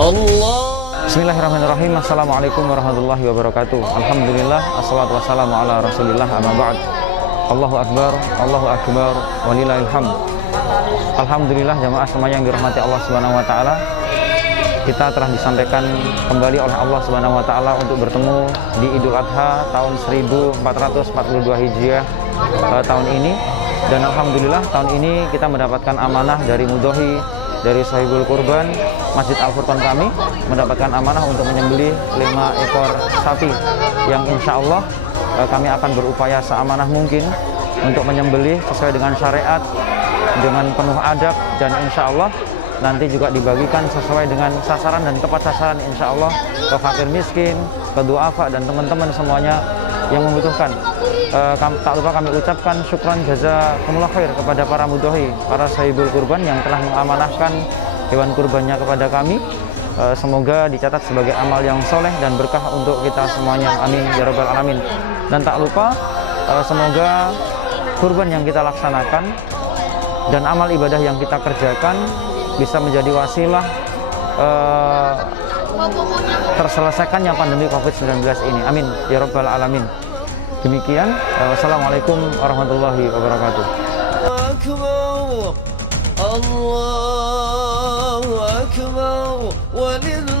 Bismillahirrahmanirrahim. Assalamualaikum warahmatullahi wabarakatuh. Alhamdulillah, assalatu wassalamu ala rasulillah, amma ba'd. Allahu akbar, Allahu akbar, walillahil hamd. Alhamdulillah jamaah semuanya yang dirahmati Allah Subhanahu wa taala. Kita telah disampaikan kembali oleh Allah Subhanahu wa taala untuk bertemu di Idul Adha tahun 1442 Hijriah tahun ini. Dan alhamdulillah tahun ini kita mendapatkan amanah dari Mudhohi, dari Sohibul Kurban Masjid Al-Furqan kami, mendapatkan amanah untuk menyembelih 5 ekor sapi yang insya Allah kami akan berupaya seamanah mungkin untuk menyembelih sesuai dengan syariat, dengan penuh adab, dan insya Allah nanti juga dibagikan sesuai dengan sasaran dan tepat sasaran insya Allah ke fakir miskin, ke duafa, dan teman-teman semuanya yang membutuhkan. Tak lupa kami ucapkan syukran jazakumullah khair kepada para mudhohi, para sahibul kurban yang telah mengamanahkan hewan kurbannya kepada kami. Semoga dicatat sebagai amal yang soleh dan berkah untuk kita semuanya, amin ya rabbal alamin. Dan tak lupa semoga kurban yang kita laksanakan dan amal ibadah yang kita kerjakan bisa menjadi wasilah terselesaikannya pandemi COVID-19 ini, amin ya rabbal alamin. Demikian, wassalamualaikum warahmatullahi wabarakatuh. Allahu akbar, walillahil